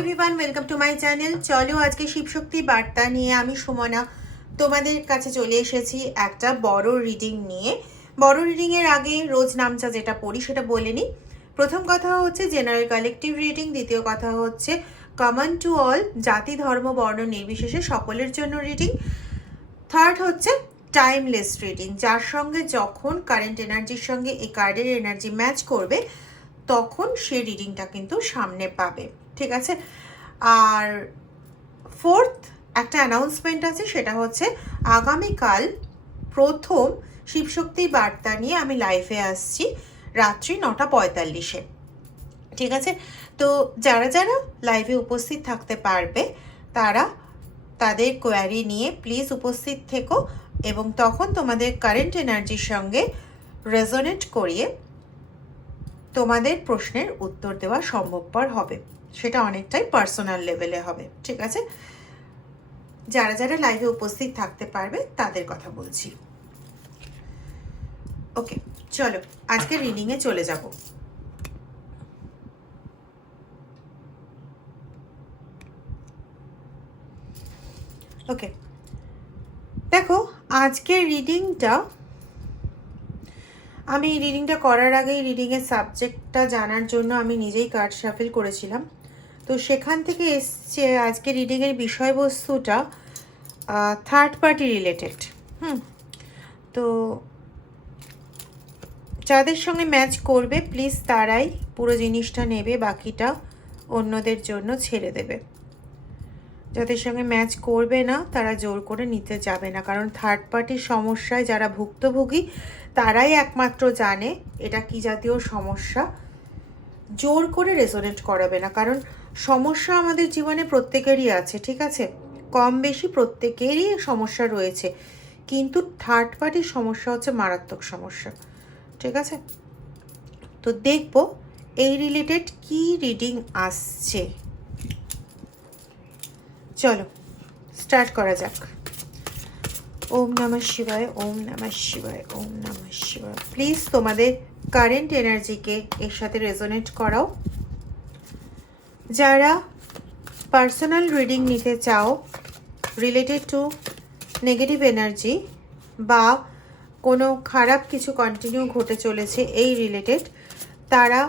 Everyone, welcome to my channel. চলো আজকে শিবশক্তি বার্তা নিয়ে আমি সুমনা তোমাদের কাছে চলে এসেছি একটা বড় রিডিং নিয়ে। বড় রিডিংয়ের আগে রোজ নামচা যেটা পড়ি সেটা বলে নিই। প্রথম কথা হচ্ছে জেনারেল কালেকটিভ রিডিং, দ্বিতীয় কথা হচ্ছে কমন টু অল, জাতি ধর্ম বর্ণ নির্বিশেষে সকলের জন্য রিডিং। থার্ড হচ্ছে টাইমলেস রিডিং, যার সঙ্গে যখন কারেন্ট এনার্জির সঙ্গে এই কার্ডের এনার্জি ম্যাচ করবে তখন সে রিডিংটা কিন্তু সামনে পাবে, ঠিক আছে। আর ফোর্থ একটা অ্যানাউন্সমেন্ট আছে, সেটা হচ্ছে আগামীকাল প্রথম শিবশক্তি বার্তা নিয়ে আমি লাইভে আসছি রাত্রি 9:45-এ, ঠিক আছে। তো যারা যারা লাইভে উপস্থিত থাকতে পারবে তারা তাদের কোয়ারি নিয়ে প্লিজ উপস্থিত থেকো, এবং তখন তোমাদের কারেন্ট এনার্জির সঙ্গে রেজোনেট করিয়ে তোমাদের প্রশ্নের উত্তর দেওয়া সম্ভবপর হবে। সেটা অনেকটাই পার্সোনাল লেভেলে হবে, ঠিক আছে। যারা যারা লাইভে উপস্থিত থাকতে পারবে তাদের কথা বলছি। ওকে, চলো আজকে রিডিংয়ে চলে যাব। ওকে, দেখো আজকের রিডিংটা, আমি এই রিডিংটা করার আগেই রিডিংয়ের সাবজেক্টটা জানার জন্য আমি নিজেই কার্ড শাফেল করেছিলাম। তো সেখান থেকে এসছে আজকে রিডিংয়ের বিষয়বস্তুটা থার্ড পার্টি রিলেটেড। তো যাদের সঙ্গে ম্যাচ করবে প্লিজ তারাই পুরো জিনিসটা নেবে, বাকিটা অন্যদের জন্য ছেড়ে দেবে। যাদের সঙ্গে ম্যাচ করবে না তারা জোর করে নিতে যাবে না, কারণ থার্ড পার্টির সমস্যায় যারা ভুক্তভোগী তারাই একমাত্র জানে এটা কি জাতীয় সমস্যা। জোর করে রেজোনেট করাবে না, কারণ সমস্যা আমাদের জীবনে প্রত্যেকেরই আছে, ঠিক আছে। কম বেশি প্রত্যেকেরই সমস্যা রয়েছে, কিন্তু থার্ড পার্টির সমস্যা হচ্ছে মারাত্মক সমস্যা, ঠিক আছে। তো দেখবো এই রিলেটেড কি রিডিং আসছে। চলো স্টার্ট করা যাক। ওম নমঃ শিবায়, ওম নমঃ শিবায়, ওম নমঃ শিবায়। প্লিজ তোমাদের কারেন্ট এনার্জিকে এর সাথে রেজোনেট করাও। যারা পার্সোনাল রিডিং নিতে চাও রিলেটেড টু নেগেটিভ এনার্জি বা কোনো খারাপ কিছু কন্টিনিউ ঘটে চলেছে এই রিলেটেড, তারা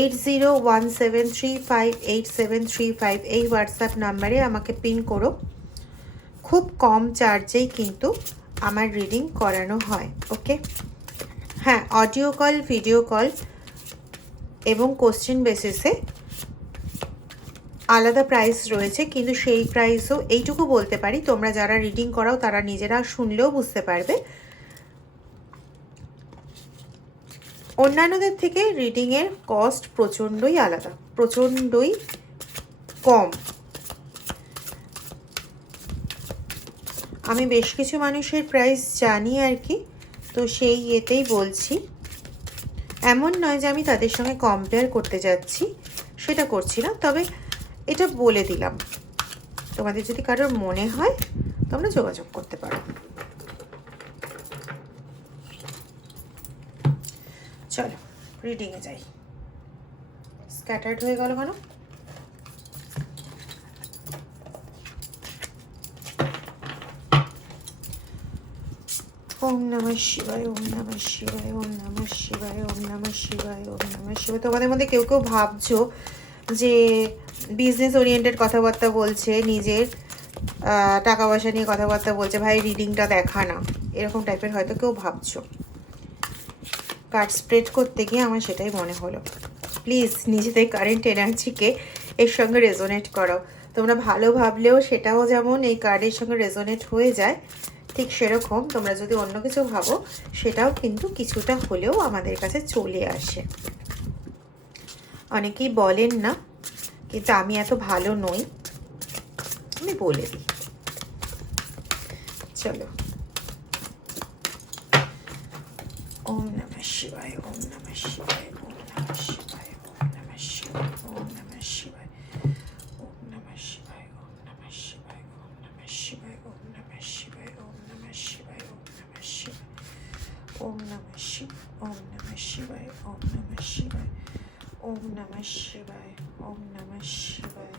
8017358735 এই হোয়াটসঅ্যাপ নাম্বারে আমাকে পিন করো। খুব কম চার্জেই কিন্তু আমার রিডিং করানো হয়, ওকে। হ্যাঁ, অডিও কল, ভিডিও কল এবং কোশ্চেন বেসিসে আলাদা প্রাইস রয়েছে, কিন্তু সেই প্রাইসও এইটুকু বলতে পারি তোমরা যারা রিডিং করাও তারা নিজেরা শুনলেও বুঝতে পারবে অন্যান্যদের থেকে রিডিংয়ের কস্ট প্রচণ্ডই আলাদা, প্রচণ্ডই কম। আমি বেশ কিছু মানুষের প্রাইস জানি আর কি, তো সেই ইয়েতেই বলছি। এমন নয় যে আমি তাদের সঙ্গে কম্পেয়ার করতে যাচ্ছি, সেটা করছি না, তবে এটা বলে দিলাম। তোমাদের যদি কারোর মনে হয় তোমরা যোগাযোগ করতে পারো। চলো রিডিংয়ে যাই। স্ক্যাটার্ড হয়ে গেল কেন? ওম নমঃ শিবায়, ওম নমঃ শিবায়, ওম নমঃ শিবায়, ওম নমঃ শিবায়, ওম নমঃ শিবায়। তোমাদের মধ্যে কেউ কেউ ভাবছো যে বিজনেস ওরিয়েন্টেড কথাবার্তা বলছে, নিজের টাকা পয়সা নিয়ে কথাবার্তা বলছে, ভাই রিডিংটা দেখা না, এরকম টাইপের হয়তো কেউ ভাবছো। কার্ড স্প্রেড করতে গিয়ে আমার সেটাই মনে হলো। প্লিজ নিজেদের কারেন্ট এনার্জিকে এর সঙ্গে রেজোনেট করো। তোমরা ভালো ভাবলেও সেটাও যেমন এই কার্ডের সঙ্গে রেজোনেট হয়ে যায়, ঠিক সেরকম তোমরা যদি অন্য কিছু ভাবো সেটাও কিন্তু কিছুটা হলেও আমাদের কাছে চলে আসে। অনেকেই বলেন না, কিন্তু আমি এত ভালো নই, আমি বলে দিই। চলো, ওম নমঃ শিবায়, ওম নমঃ শিবায়, ওম নমঃ শিবায়, ওম নমঃ শিবায়, ওম নমঃ শিবায়, ওম নমঃ শিবায়, ওম নমঃ শিবায়, ওম নমঃ শিবায়, ওম নমঃ শিবায়, ওম নমঃ শিবায়, ওম নমঃ শিবায়, ওম নমঃ শিবায়, ওম নমঃ শিবায়, ওম নমঃ শিবায়, ওম নমঃ শিবায়, ওম নমঃ শিবায়,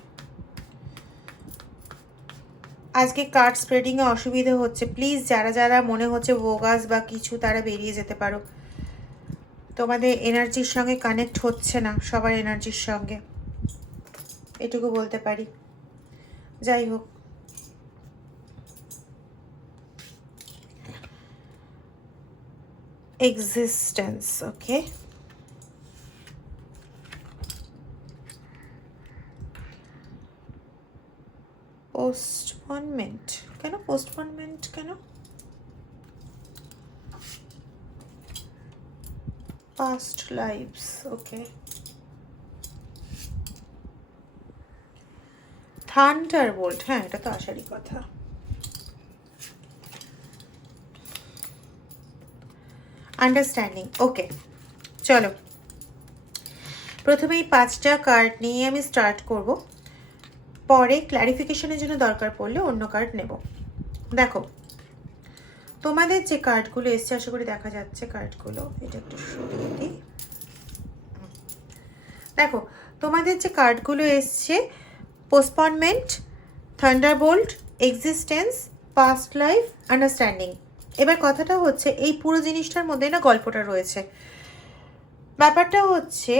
আজকে কার্ড স্প্রেডিংয়ে অসুবিধে হচ্ছে, প্লিজ যারা যারা মনে হচ্ছে বোগাস বা কিছু তারা বেরিয়ে যেতে পারো। তোমাদের এনার্জির সঙ্গে কানেক্ট হচ্ছে না সবার এনার্জির সঙ্গে, এটুকু বলতে পারি। যাই হোক, এক্সিস্টেন্স, ওকে। পোস্টপনমেন্ট কেন? পোস্টপনমেন্ট কেন? পাস্ট লাইভস, ওকে। থান্ডারবোল্ট, হ্যাঁ এটা তো আসারই কথা। আন্ডারস্ট্যান্ডিং, ওকে। চলো, প্রথমেই 5টা কার্ড নিয়ে আমি স্টার্ট করব, পরে ক্ল্যারিফিকেশনের জন্য দরকার পড়লে অন্য কার্ড নেব। দেখো, তোমাদের যে কার্ডগুলো এসছে, আশা করি দেখা যাচ্ছে কার্ডগুলো, এটা একটু সরিয়ে দিই। দেখো, তোমাদের যে কার্ডগুলো এসছে, postponement, Thunderbolt, existence, past life, understanding. এবার কথাটা হচ্ছে, এই পুরো জিনিসটার মধ্যে না গল্পটা রয়েছে। ব্যাপারটা হচ্ছে,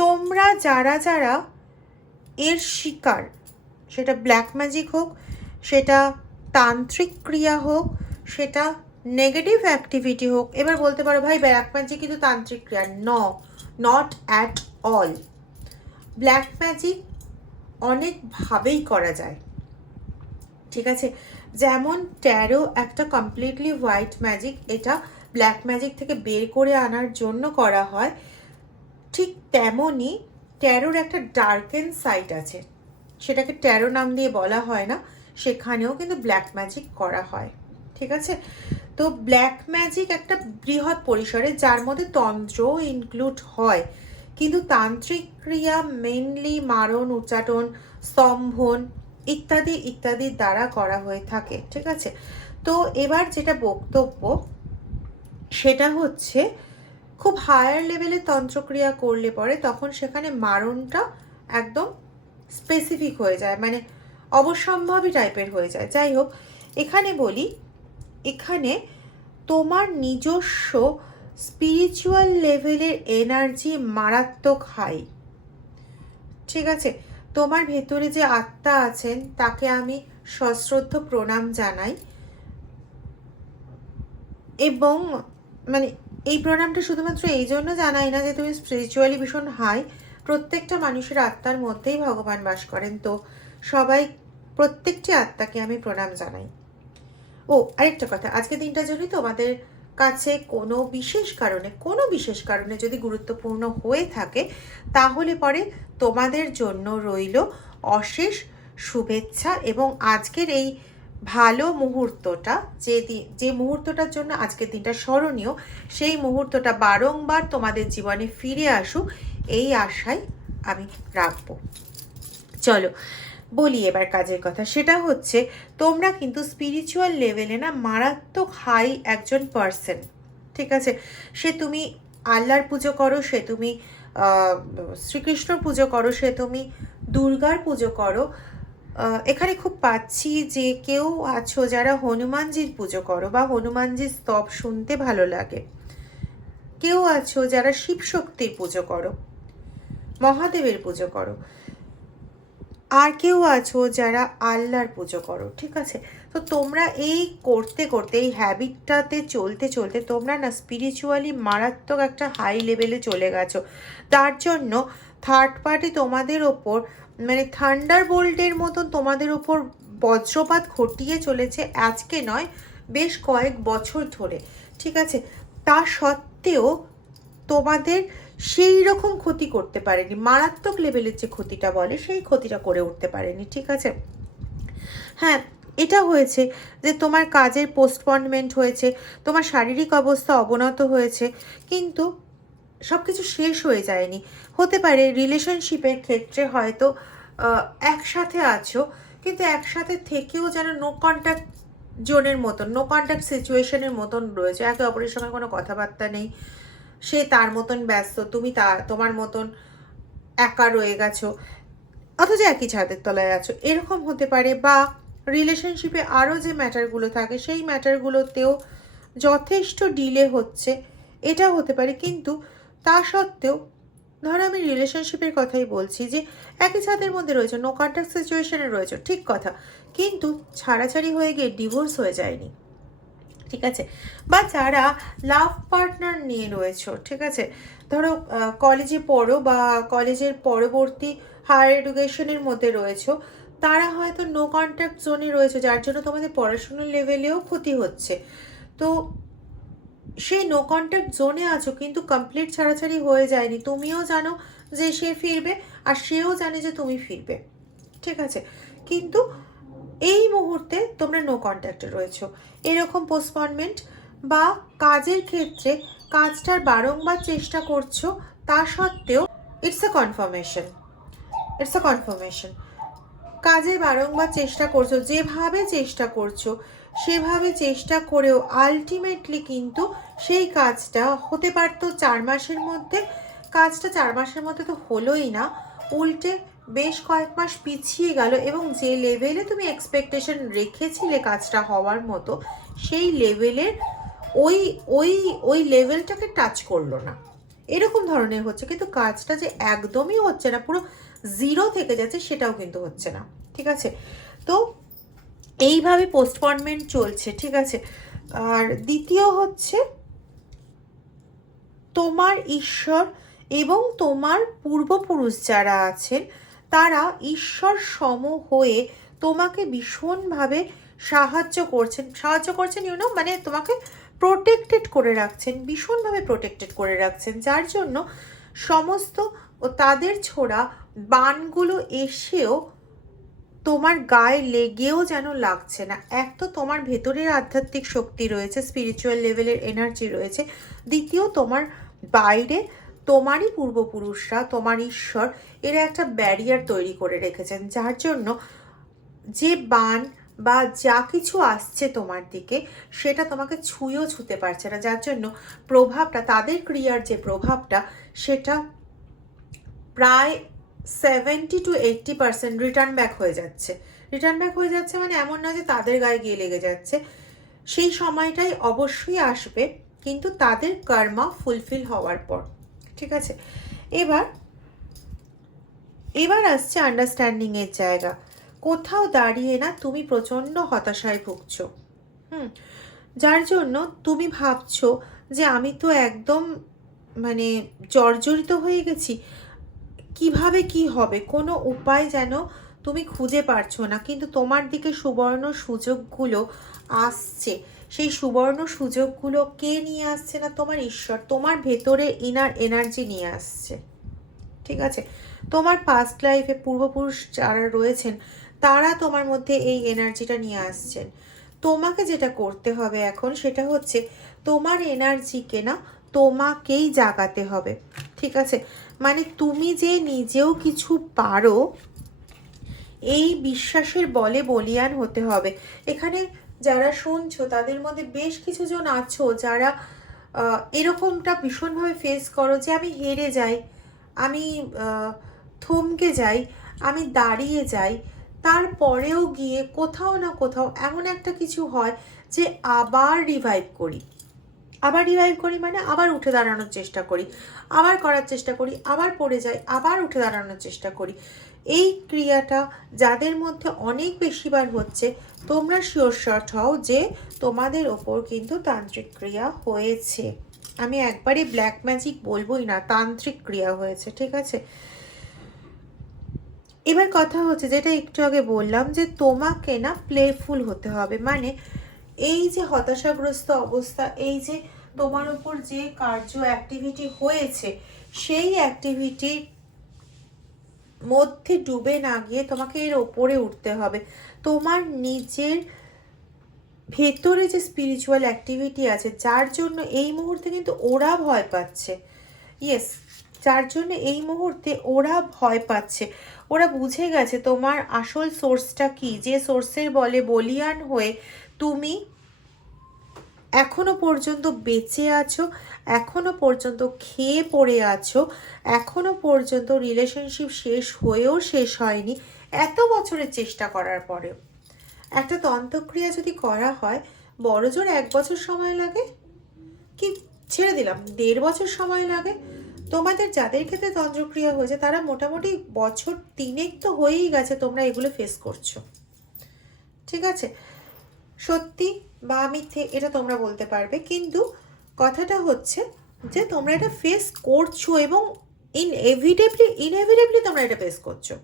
তোমরা যারা যারা এর শিকার, সেটা ব্ল্যাক ম্যাজিক হোক, সেটা তান্ত্রিক ক্রিয়া হোক, সেটা নেগেটিভ অ্যাক্টিভিটি হোক। এবার বলতে পারো ভাই ব্ল্যাক ম্যাজিক কিন্তু তান্ত্রিক ক্রিয়া, not at all. Black magic অনেকভাবেই করা যায়, ঠিক আছে। যেমন ট্যারো একটা কমপ্লিটলি হোয়াইট ম্যাজিক, এটা ব্ল্যাক ম্যাজিক থেকে বের করে আনার জন্য করা হয়। ঠিক তেমনই ট্যারোর একটা ডার্কেন সাইড আছে, সেটাকে ট্যারো নাম দিয়ে বলা হয় না, সেখানেও কিন্তু ব্ল্যাক ম্যাজিক করা হয়, ঠিক আছে। তো ব্ল্যাক ম্যাজিক একটা বৃহৎ পরিসরে, যার মধ্যে তন্ত্রও ইনক্লুড হয়, কিন্তু তান্ত্রিক ক্রিয়া মেইনলি মারণ, উচ্চাটন, স্তম্ভন ইত্যাদি ইত্যাদির দ্বারা করা হয়ে থাকে, ঠিক আছে। তো এবার যেটা বক্তব্য, সেটা হচ্ছে খুব হায়ার লেভেলে তন্ত্রক্রিয়া করলে পরে তখন সেখানে মারণটা একদম স্পেসিফিক হয়ে যায়, মানে অবশ্যম্ভাবী টাইপের হয়ে যায়। যাই হোক, এখানে বলি, এখানে তোমার নিজস্ব স্পিরিচুয়াল লেভেলের এনার্জি মারাত্মক হাই, ঠিক আছে। তোমার ভেতরে যে আত্মা আছেন তাকে আমি সশ্রদ্ধ প্রণাম জানাই, এবং মানে এই প্রণামটা শুধুমাত্র এই জন্য জানাই না যে তুমি স্পিরিচুয়ালি ভীষণ হাই, প্রত্যেকটা মানুষের আত্মার মধ্যেই ভগবান বাস করেন, তো সবাই, প্রত্যেকটি আত্মাকে আমি প্রণাম জানাই। ও আরেকটা কথা, আজকে দিনটা যদি তোমাদের কাছে কোনো বিশেষ কারণে যদি গুরুত্বপূর্ণ হয়ে থাকে, তাহলে পরে তোমাদের জন্য রইল অশেষ শুভেচ্ছা, এবং আজকের এই ভালো মুহূর্তটা, যে মুহূর্তটার জন্য আজকের দিনটা স্মরণীয়, সেই মুহূর্তটা বারংবার তোমাদের জীবনে ফিরে আসুক, এই আশাই আমি রাখবো। চলো বলি এবার কাজের কথা, সেটা হচ্ছে তোমরা কিন্তু স্পিরিচুয়াল লেভেলে না মারাত্মক হাই একজন পার্সন, ঠিক আছে। সে তুমি আল্লাহর পুজো করো, সে তুমি শ্রীকৃষ্ণর পুজো করো, সে তুমি দুর্গার পুজো করো, এখানে খুব পাচ্ছি যে কেউ আছো যারা হনুমানজির পুজো করো বা হনুমানজির স্তব শুনতে ভালো লাগে, কেউ আছো যারা শিব শক্তির পুজো করো, মহাদেবের পুজো করো, আর কেউ আছো যারা আল্লাহর পুজো করো, ঠিক আছে। তো তোমরা এই করতে করতে, এই হ্যাবিটটাতে চলতে চলতে তোমরা না স্পিরিচুয়ালি মারাত্মক একটা হাই লেভেলে চলে গেছো। তার জন্য থার্ড পার্টি তোমাদের ওপর, মানে থান্ডারবোল্টের মতন তোমাদের ওপর বজ্রপাত ঘটিয়ে চলেছে, আজকে নয় বেশ কয়েক বছর ধরে, ঠিক আছে। তা সত্ত্বেও তোমাদের সেই রকম ক্ষতি করতে পারেনি, মারাত্মক লেভেলের যে ক্ষতিটা বলে সেই ক্ষতিটা করে উঠতে পারেনি, ঠিক আছে। হ্যাঁ, এটা হয়েছে যে তোমার কাজের পোস্টপনমেন্ট হয়েছে, তোমার শারীরিক অবস্থা অবনত হয়েছে, কিন্তু সব কিছু শেষ হয়ে যায়নি। হতে পারে রিলেশনশিপের ক্ষেত্রে হয়তো একসাথে আছো, কিন্তু একসাথে থেকেও যেন নো কন্ট্যাক্ট জোনের মতন, নো কন্ট্যাক্ট সিচুয়েশনের মতন রয়েছে, একে অপরের সঙ্গে কোনো কথাবার্তা নেই, সে তার মতন ব্যস্ত, তুমি তোমার মতন একা রয়ে গেছো। অথচ একই ছাদের তলায় আছো, এরকম হতে পারে। বা রিলেশনশিপে আরও যে ম্যাটারগুলো থাকে সেই ম্যাটারগুলোতেও যথেষ্ট ডিলে হচ্ছে, এটা হতে পারে। কিন্তু তা সত্ত্বেও ধরো আমি রিলেশনশিপের কথাই বলছি, যে একই ছাদের মধ্যে রয়েছে, নো কন্ট্যাক্ট সিচুয়েশনে রয়েছে, ঠিক কথা, কিন্তু ছাড়াছাড়ি হয়ে গিয়ে ডিভোর্স হয়ে যায়নি, ঠিক আছে। বা যারা লাভ পার্টনার নিয়ে রয়েছে, ঠিক আছে, ধরো কলেজে পড়ো বা কলেজের পরবর্তী হায়ার এডুকেশনের মধ্যে রয়েছে, তারা হয়তো নো কন্ট্যাক্ট জোনে রয়েছে, যার জন্য তোমাদের পড়াশোনার লেভেলেও ক্ষতি হচ্ছে। তো সেই নো কন্ট্যাক্ট জোনে আছো, কিন্তু কমপ্লিট ছাড়াছাড়ি হয়ে যায়নি, তুমিও জানো যে সে ফিরবে আর সেও জানে যে তুমি ফিরবে, ঠিক আছে, কিন্তু এই মুহূর্তে তোমরা নো কন্ট্যাক্টে রয়েছো। এরকম পোস্টপনমেন্ট বা কাজের ক্ষেত্রে কাজটার বারংবার চেষ্টা করছো, তা সত্ত্বেও it's a confirmation, it's a confirmation. কাজে বারংবার চেষ্টা করছো, যেভাবে চেষ্টা করছো সেভাবে চেষ্টা করেও আলটিমেটলি কিন্তু সেই কাজটা হতে পারতো 4 মাসের মধ্যে, কাজটা 4 মাসের মধ্যে তো হলোই না, উল্টে বেশ কয়েক মাস পিছিয়ে গেল, এবং যে লেভেলে তুমি এক্সপেকটেশন রেখেছিলে কাজটা হওয়ার মতো, সেই লেভেলের ওই ওই ওই লেভেলটাকে টাচ করলো না, এরকম ধরনের হচ্ছে। কিন্তু কাজটা যে একদমই হচ্ছে না, পুরো জিরো থেকে যাচ্ছে, সেটাও কিন্তু হচ্ছে না, ঠিক আছে। তো এইভাবে পোস্টপনমেন্ট চলছে, ঠিক আছে। আর দ্বিতীয় হচ্ছে, তোমার ঈশ্বর এবং তোমার পূর্বপুরুষ যারা আছেন তারা ঈশ্বর সম হয়ে তোমাকে ভীষণভাবে সাহায্য করছেন মানে তোমাকে প্রোটেক্টেড করে রাখছেন, ভীষণভাবে প্রোটেক্টেড করে রাখছেন, যার জন্য সমস্ত তাদের ছোড়া বানগুলো এসেও তোমার গায়ে লেগেও যেন লাগছে না। এক তো তোমার ভেতরের আধ্যাত্মিক শক্তি রয়েছে, স্পিরিচুয়াল লেভেলের এনার্জি রয়েছে, দ্বিতীয় তোমার বাইরে তোমারই পূর্বপুরুষরা, তোমার ঈশ্বর, এরা একটা ব্যারিয়ার তৈরি করে রেখেছেন, যার জন্য যে বান বা যা কিছু আসছে তোমার দিকে সেটা তোমাকে ছুঁয়েও ছুঁতে পারছে না, যার জন্য প্রভাবটা, তাদের ক্রিয়ার যে প্রভাবটা, সেটা প্রায় 70 to 80% রিটার্ন ব্যাক হয়ে যাচ্ছে। রিটার্ন ব্যাক হয়ে যাচ্ছে মানে এমন না যে তাদের গায়ে গিয়ে লেগে যাচ্ছে, সেই সময়টাই অবশ্যই আসবে, কিন্তু তাদের কর্মা ফুলফিল হওয়ার পর, ঠিক আছে। এবার এবার আসছে আন্ডারস্ট্যান্ডিংয়ের জায়গা। কোথাও দাঁড়িয়ে না তুমি প্রচণ্ড হতাশায় ভুগছো, যার জন্য তুমি ভাবছো যে আমি তো একদম মানে জর্জরিত হয়ে গেছি, কিভাবে কি হবে, কোনো উপায় যেন তুমি খুঁজে পারছো না। কিন্তু তোমার দিকে সুবর্ণ সুযোগগুলো আসছে, সেই সুবর্ণ সুযোগগুলো কে নিয়ে আসছে না, তোমার ঈশ্বর, তোমার ভেতরে ইনার এনার্জি নিয়ে আসছে, ঠিক আছে। তোমার পাস্ট লাইফে পূর্বপুরুষ যারা রয়েছেন তারা তোমার মধ্যে এই এনার্জিটা নিয়ে আসছেন। তোমাকে যেটা করতে হবে এখন সেটা হচ্ছে তোমার এনার্জিকে না তোমাকেই জাগাতে হবে, ঠিক আছে। মানে তুমি যে নিজেও কিছু পারো, এই বিশ্বাসের বলে বলিয়ান হতে হবে। এখানে যারা শুনছো তাদের মধ্যে বেশ কিছু জন আছো যারা এরকমটা ভীষণভাবে ফেস করো, যে আমি হেরে যাই, আমি থমকে যাই, আমি দাঁড়িয়ে যাই, তারপরেও গিয়ে কোথাও না কোথাও এমন একটা কিছু হয় যে আবার রিভাইভ করি, মানে আবার উঠে দাঁড়ানোর চেষ্টা করি, আবার করার চেষ্টা করি, আবার পড়ে যাই, আবার উঠে দাঁড়ানোর চেষ্টা করি। এই ক্রিয়াটা যাদের মধ্যে অনেক বেশিবার হচ্ছে, তোমরা শিওর শট হও যে তোমাদের ওপর কিন্তু তান্ত্রিক ক্রিয়া হয়েছে। আমি একবারে ব্ল্যাক ম্যাজিক বলবোই না, তান্ত্রিক ক্রিয়া হয়েছে, ঠিক আছে। এবার কথা হচ্ছে, যেটা একটু আগে বললাম, যে তোমাকে না প্লেফুল হতে হবে। মানে এই যে হতাশাগ্রস্ত অবস্থা, এই যে তোমার উপর যে কার্য অ্যাক্টিভিটি হয়েছে, সেই অ্যাক্টিভিটির মধ্যে ডুবে না গিয়ে তোমাকে এর ওপরে উঠতে হবে। তোমার নিজের ভেতরে যে স্পিরিচুয়াল অ্যাক্টিভিটি আছে, যার জন্য এই মুহূর্তে কিন্তু ওরা ভয় পাচ্ছে, ইয়েস, যার জন্য এই মুহূর্তে ওরা ভয় পাচ্ছে, ওরা বুঝে গেছে তোমার আসল সোর্সটা কি, যে সোর্সের বলে বলিয়ান হয়ে তুমি এখনো পর্যন্ত বেঁচে আছো, এখনো পর্যন্ত খেয়ে পড়ে আছো, এখনো পর্যন্ত রিলেশনশিপ শেষ হয়েও শেষ হয়নি, এত বছরের চেষ্টা করার পরেও। একটা তন্ত্রক্রিয়া যদি করা হয় বড়জোর 1 বছর সময় লাগে, কি ছেড়ে দিলাম 1.5 বছর সময় লাগে। তোমাদের যাদের ক্ষেত্রে তন্ত্রক্রিয়া হয়েছে তারা মোটামুটি বছর 3 তো হয়েই গেছে তোমরা এগুলো ফেস করছো। ঠিক আছে, সত্যি বা মিথ্যে এটা তোমরা বলতে পারবে, কিন্তু কথাটা হচ্ছে যে তোমরা এটা ফেস করছো এবং ইনএভিটেবলি তোমরা এটা ফেস করছো।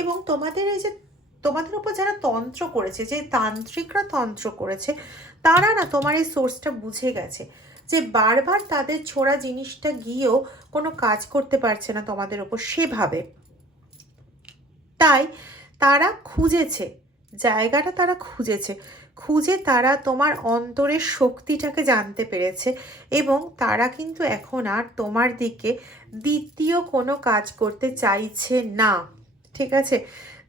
এবং তোমাদের এই যে তোমাদের উপর যারা তন্ত্র করেছে, যে তান্ত্রিকরা তন্ত্র করেছে, তারা না তোমার এই সোর্সটা বুঝে গেছে যে বারবার তাদের ছোড়া জিনিসটা গিয়েও কোনো কাজ করতে পারছে না তোমাদের ওপর সেভাবে। তাই তারা খুঁজেছে জায়গাটা, তারা খুঁজে তারা তোমার অন্তরের শক্তিটাকে জানতে পেরেছে এবং তারা কিন্তু এখন আর তোমার দিকে দ্বিতীয় কোনো কাজ করতে চাইছে না। ঠিক আছে,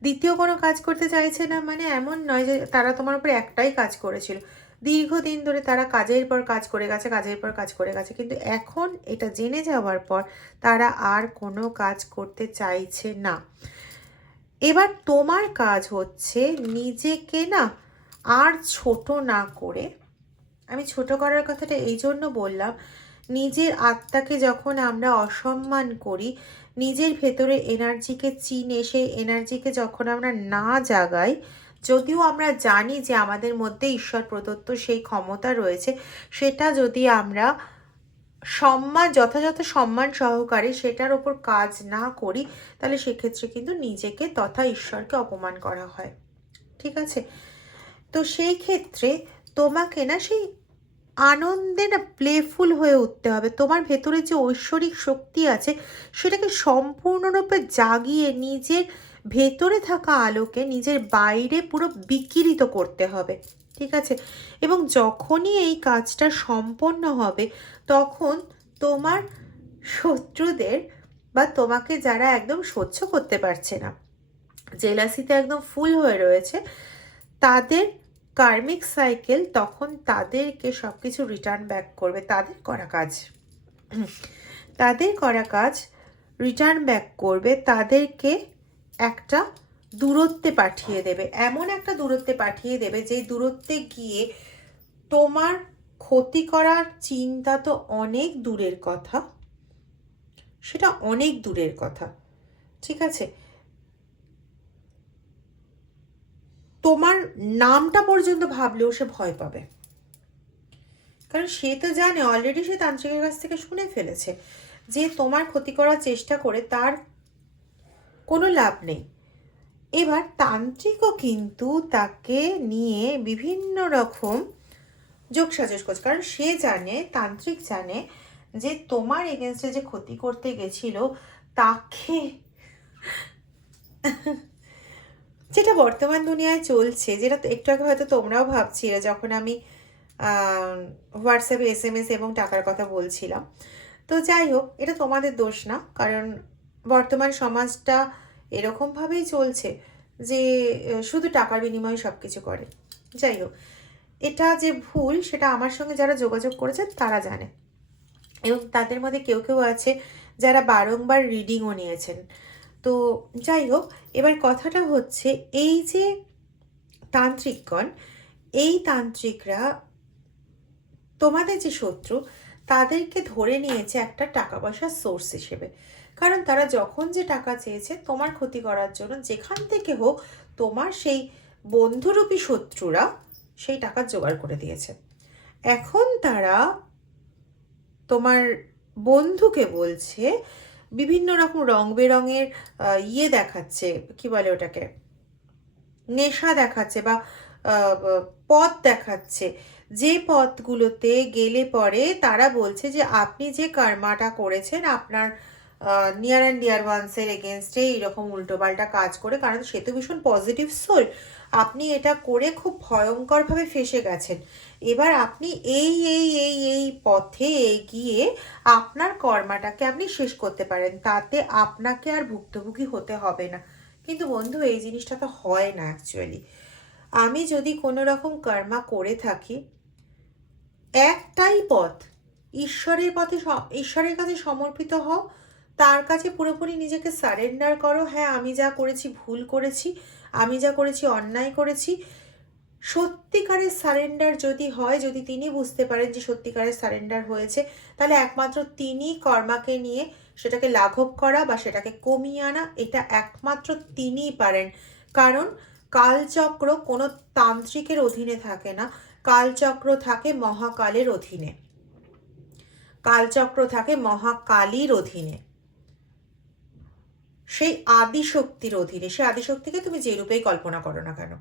দ্বিতীয় কোনো কাজ করতে চাইছে না মানে এমন নয় যে তারা তোমার উপরে একটাই কাজ করেছিল, দীর্ঘদিন ধরে তারা কাজের পর কাজ করে গেছে, কিন্তু এখন এটা জেনে যাওয়ার পর তারা আর কোনো কাজ করতে চাইছে না। এবার তোমার কাজ হচ্ছে নিজেকে না আর ছোট না করে, আমি ছোট করার কথাটা এই জন্য বললাম, নিজের আত্মাকে যখন আমরা অসম্মান করি, নিজের ভেতরে এনার্জিকে চিনে সেই এনার্জিকে যখন আমরা না জাগাই, যদিও আমরা জানি যে আমাদের মধ্যে ঈশ্বর প্রদত্ত সেই ক্ষমতা রয়েছে, সেটা যদি আমরা যথাযথ সম্মান সহকারে সেটার ওপর কাজ না করি, তাহলে সেক্ষেত্রে কিন্তু নিজেকে তথা ঈশ্বরকে অপমান করা হয়। ঠিক আছে, তো সেই ক্ষেত্রে তোমাকে না সেই আনন্দে না প্লেফুল হয়ে উঠতে হবে। তোমার ভেতরে যে ঐশ্বরিক শক্তি আছে সেটাকে সম্পূর্ণরূপে জাগিয়ে নিজের ভেতরে থাকা আলোকে নিজের বাইরে পুরো বিকিরিত করতে হবে। ঠিক আছে, এবং যখনই এই কাজটা সম্পন্ন হবে তখন তোমার শত্রুদের বা তোমাকে যারা একদম সহ্য করতে পারছে না, জেলাসিতে একদম ফুল হয়ে রয়েছে, তাদের কার্মিক সাইকেল তখন তাদেরকে সব কিছু রিটার্ন ব্যাক করবে। তাদের করা কাজ রিটার্ন ব্যাক করবে, তাদেরকে একটা দূরত্বে পাঠিয়ে দেবে, এমন একটা দূরত্বে পাঠিয়ে দেবে যে দূরত্বে গিয়ে তোমার ক্ষতি করার চিন্তা তো অনেক দূরের কথা, সেটা অনেক দূরের কথা। ঠিক আছে, তোমার নামটা পর্যন্ত ভাবলেও সে ভয় পাবে, কারণ সে তো জানে অলরেডি, সে তান্ত্রিকের কাছ থেকে শুনে ফেলেছে যে তোমার ক্ষতি করার চেষ্টা করে তার কোনো লাভ নেই। এবার তান্ত্রিকও কিন্তু তাকে নিয়ে বিভিন্ন রকম যোগসাজশ করছে, কারণ সে জানে, তান্ত্রিক জানে যে তোমার এগেনস্টে যে ক্ষতি করতে গেছিল তাকে, যেটা বর্তমান দুনিয়ায় চলছে, যেটা একটু আগে হয়তো তোমরাও ভাবছিলে যখন আমি হোয়াটসঅ্যাপে SMS এবং টাকার কথা বলছিলাম। তো যাই হোক, এটা তোমাদের দোষ না, কারণ বর্তমান সমাজটা এরকমভাবেই চলছে যে শুধু টাকার বিনিময়ে সব কিছু করে। যাই হোক, এটা যে ভুল সেটা আমার সঙ্গে যারা যোগাযোগ করেছে তারা জানে, এবং তাদের মধ্যে কেউ কেউ আছে যারা বারংবার রিডিংও নিয়েছেন। তো যাই হোক, এবার কথাটা হচ্ছে এই যে তান্ত্রিকগণ, এই তান্ত্রিকরা তোমাদের যে শত্রু তাদেরকে ধরে নিয়েছে একটা টাকা পয়সার সোর্স হিসেবে, কারণ তারা যখন যে টাকা চেয়েছে তোমার ক্ষতি করার জন্য, যেখান থেকে হোক তোমার সেই বন্ধুরূপী শত্রুরা সেই টাকা জোগাড় করে দিয়েছে। এখন তারা তোমার বন্ধুকে বলছে, বিভিন্ন রকম রং বেরঙের দেখাচ্ছে, কি বলে ওটাকে, নেশা দেখাচ্ছে বা পথ দেখাচ্ছে, যে পথগুলোতে গেলে পরে তারা বলছে যে আপনি যে কর্মাটা করেছেন আপনার নিয়ার অ্যান্ড ডিয়ার ওয়ান্সের এগেনস্টে এইরকম উল্টোপাল্টা কাজ করে, কারণ সে তো ভীষণ পজিটিভ সোল, আপনি এটা করে খুব ভয়ঙ্করভাবে ফেসে গেছেন। এবার আপনি এই পথে এগিয়ে আপনার কর্মাটাকে আপনি শেষ করতে পারেন, তাতে আপনাকে আর ভুক্তভোগী হতে হবে না। কিন্তু বন্ধু, এই জিনিসটা তো হয় না অ্যাকচুয়ালি। আমি যদি কোনো রকম কর্মা করে থাকি, একটাই পথ, ঈশ্বরের পথে, ঈশ্বরের কাছে সমর্পিত হও, তার কাছে পুরোপুরি নিজেকে সারেন্ডার করো। হ্যাঁ, আমি যা করেছি ভুল করেছি, আমি যা করেছি অন্যায় করেছি। সত্যিকারের সারেন্ডার যদি হয়, যদি তিনি বুঝতে পারেন যে সত্যিকারের সারেন্ডার হয়েছে, তাহলে একমাত্র তিনি কর্মাকে নিয়ে সেটাকে লাঘব করা বা সেটাকে কমিয়ে আনা, এটা একমাত্র তিনিই পারেন। কারণ কালচক্র কোনো তান্ত্রিকের অধীনে থাকে না, কালচক্র থাকে মহাকালের অধীনে, কালচক্র থাকে মহাকালীর অধীনে, সেই আদিশক্তির অধীনে। সেই আদিশক্তিকে তুমি যে রূপেই কল্পনা করো না কেন,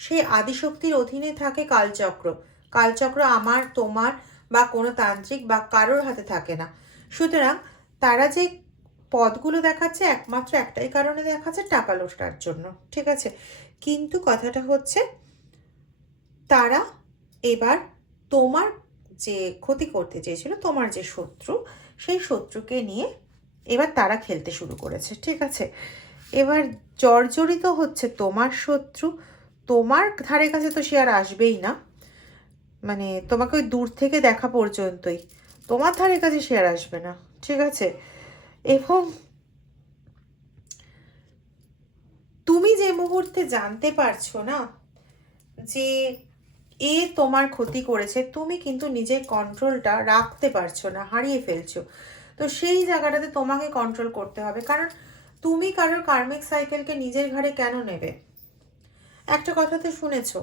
সেই আদিশক্তির অধীনে থাকে কালচক্র। কালচক্র আমার, তোমার বা কোনো তান্ত্রিক বা কারোর হাতে থাকে না। সুতরাং তারা যে পদগুলো দেখাচ্ছে একমাত্র একটাই কারণে দেখাচ্ছে, টাকা লোটার জন্য, ঠিক আছে? কিন্তু কথাটা হচ্ছে তারা এবার তোমার যে ক্ষতি করতে চেয়েছিল, তোমার যে শত্রু, সেই শত্রুকে নিয়ে এবার তারা খেলতে শুরু করেছে, ঠিক আছে? এবার জর্জরিত হচ্ছে তোমার শত্রু। তোমার ধারে কাছে তো সে আর আসবেই না, মানে তোমাকে ওই দূর থেকে দেখা পর্যন্তই, তোমার ধারে কাছে সে আর আসবে না, ঠিক আছে? এবং তুমি যে মুহূর্তে জানতে পারছো না যে এ তোমার ক্ষতি করেছে, তুমি কিন্তু নিজের কন্ট্রোলটা রাখতে পারছো না, হারিয়ে ফেলছো। তো সেই জায়গাটাতে তোমাকে কন্ট্রোল করতে হবে। কারণ তুমি কারোর কার্মিক সাইকেলকে নিজের ঘাড়ে কেন নেবে? একটা কথাতে শুনেছো,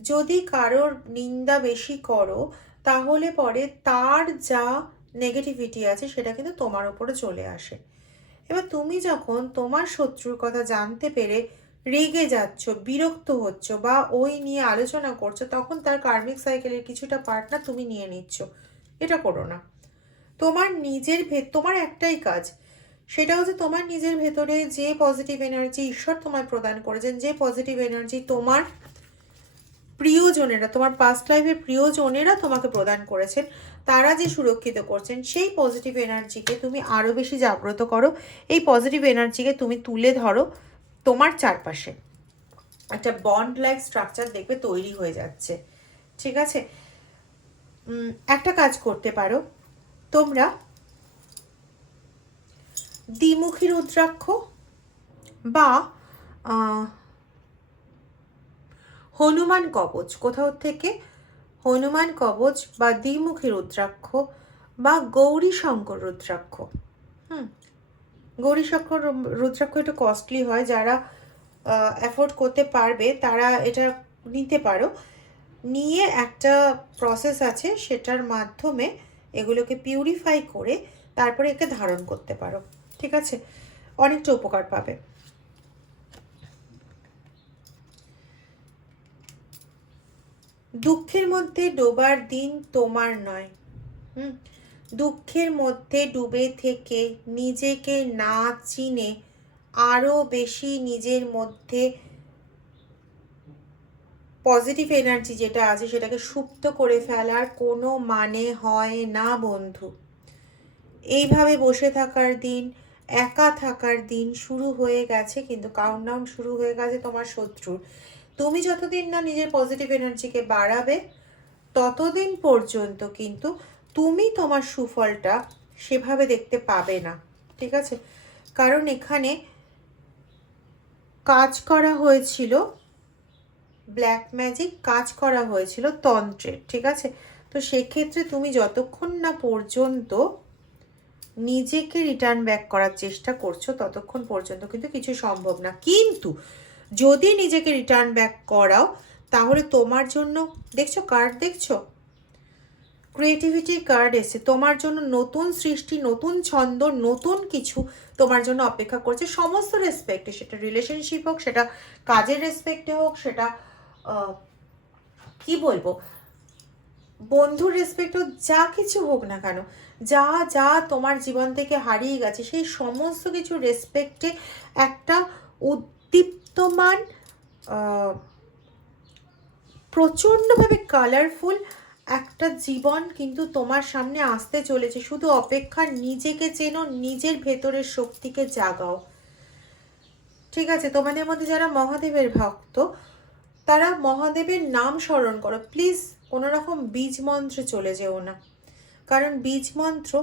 যদি কারোর নিন্দা বেশি করো তাহলে পরে তার যা নেগেটিভিটি আছে সেটা কিন্তু তোমার ওপরে চলে আসে। এবার তুমি যখন তোমার শত্রুর কথা জানতে পেরে রেগে যাচ্ছ, বিরক্ত হচ্ছ বা ওই নিয়ে আলোচনা করছো, তখন তার কার্মিক সাইকেলের কিছুটা পার্ট না তুমি নিয়ে নিচ্ছ। এটা করো না। তোমার নিজের তোমার একটাই কাজ, সেটা হচ্ছে তোমার নিজের ভেতরে যে পজিটিভ এনার্জি ঈশ্বর তোমায় প্রদান করেছেন, যে পজিটিভ এনার্জি তোমার প্রিয়জনেরা, তোমার পাস্ট লাইফের প্রিয়জনেরা তোমাকে প্রদান করেছেন, তারা যে সুরক্ষিত করছেন, সেই পজিটিভ এনার্জিকে তুমি আরও বেশি জাগ্রত করো। এই পজিটিভ এনার্জিকে তুমি তুলে ধরো, তোমার চারপাশে একটা বন্ড লাইক স্ট্রাকচার দেখবে তৈরি হয়ে যাচ্ছে, ঠিক আছে? একটা কাজ করতে পারো তোমরা, দ্বিমুখী রুদ্রাক্ষ বা হনুমান কবচ, কোথাও থেকে হনুমান কবচ বা দ্বিমুখী রুদ্রাক্ষ বা গৌরী শঙ্কর রুদ্রাক্ষ। গৌরী শঙ্কর রুদ্রাক্ষ একটু কস্টলি হয়, যারা অ্যাফোর্ড করতে পারবে তারা এটা নিতে পারো। নিয়ে একটা প্রসেস আছে, সেটার মাধ্যমে এগুলোকে পিউরিফাই করে তারপরে একে ধারণ করতে পারো, ঠিক আছে? অনেকটা উপকার পাবে। দুঃখের মধ্যে ডোবার দিন তোমার নয়। দুঃখের মধ্যে ডুবে থেকে নিজেকে না চিনে আরও বেশি নিজের মধ্যে পজিটিভ এনার্জি যেটা আছে সেটাকে সুপ্ত করে ফেলার কোনো মানে হয় না বন্ধু। এইভাবে বসে থাকার দিন, একা থাকার দিন শুরু হয়ে গেছে, কিন্তু কাউন্টডাউন শুরু হয়ে গেছে তোমার শত্রুর। তুমি যতদিন না নিজের পজিটিভ এনার্জিকে বাড়াবে ততদিন পর্যন্ত কিন্তু তুমি তোমার সুফলটা সেভাবে দেখতে পাবে না, ঠিক আছে? কারণ এখানে কাজ করা হয়েছিল ব্ল্যাক ম্যাজিক, কাজ করা হয়েছিল তন্ত্রের, ঠিক আছে? তো সেক্ষেত্রে তুমি যতক্ষণ না পর্যন্ত নিজেকে রিটার্ন ব্যাক করার চেষ্টা করছো ততক্ষণ পর্যন্ত কিন্তু কিছু সম্ভব না। কিন্তু যদি নিজেকে রিটার্ন ব্যাক করাও তাহলে তোমার জন্য, দেখছো কার্ড দেখছো, ক্রিয়েটিভিটির কার্ড এসে তোমার জন্য নতুন সৃষ্টি, নতুন ছন্দ, নতুন কিছু তোমার জন্য অপেক্ষা করছে। সমস্ত রেসপেক্টে, সেটা রিলেশনশিপ হোক, সেটা কাজের রেসপেক্টে হোক, সেটা কি বলবো, বন্ধুর রেসপেক্ট হোক, যা কিছু হোক না কেন, যা যা তোমার জীবন থেকে হারিয়ে গেছে সেই সমস্ত কিছু রেসপেক্টে একটা উদ্দীপ্তমান, প্রচণ্ডভাবে কালারফুল একটা জীবন কিন্তু তোমার সামনে আসতে চলেছে। শুধু অপেক্ষা, নিজেকে চেনো, নিজের ভেতরের শক্তিকে জাগাও, ঠিক আছে? তোমাদের মধ্যে যারা মহাদেবের ভক্ত তারা মহাদেবের নাম স্মরণ করো প্লিজ। কোনো রকম বীজ মন্ত্রে চলে যেও না, কারণ বীজ মন্ত্র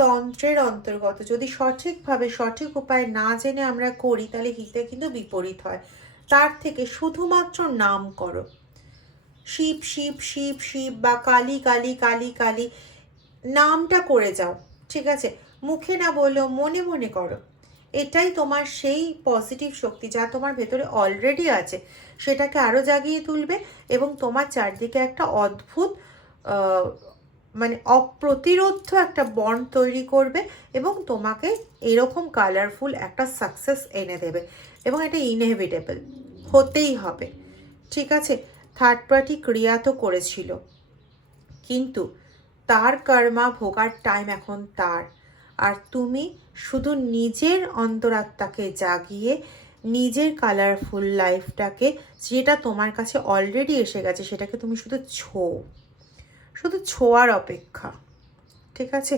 তন্ত্রের অন্তর্গত। যদি সঠিকভাবে সঠিক উপায় না জেনে আমরা করি তাহলে হিতে কিন্তু বিপরীত হয়। তার থেকে শুধুমাত্র নাম করো, শিব শিব শিব শিব বা কালী কালী কালী কালী, নামটা করে যাও, ঠিক আছে? মুখে না বললেও মনে মনে করো। এটাই তোমার সেই পজিটিভ শক্তি যা তোমার ভেতরে অলরেডি আছে সেটাকে আরও জাগিয়ে তুলবে এবং তোমার চারদিকে একটা অদ্ভুত মানে অপ্রতিরোধ্য একটা বন্ড তৈরি করবে এবং তোমাকে এরকম কালারফুল একটা সাকসেস এনে দেবে এবং এটা ইনএভিটেবল, হতেই হবে, ঠিক আছে? থার্ড পার্টি ক্রিয়া তো করেছিল, কিন্তু তার কর্মা ভোগার টাইম এখন তার। আর তুমি শুধু নিজের অন্তরাত্মাকে জাগিয়ে নিজের কালারফুল লাইফটাকে, যেটা তোমার কাছে অলরেডি এসে গেছে, সেটাকে তুমি শুধু ছোঁয়ার অপেক্ষা, ঠিক আছে?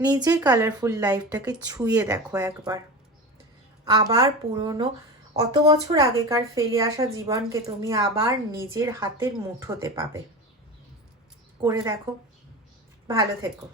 নিজের কালারফুল লাইফটাকে ছুঁয়ে দেখো একবার, আবার পুরনো অত বছর আগেকার ফেলে আসা জীবনকে তুমি আবার নিজের হাতের মুঠোতে পাবে। করে দেখো। ভালো থেকো।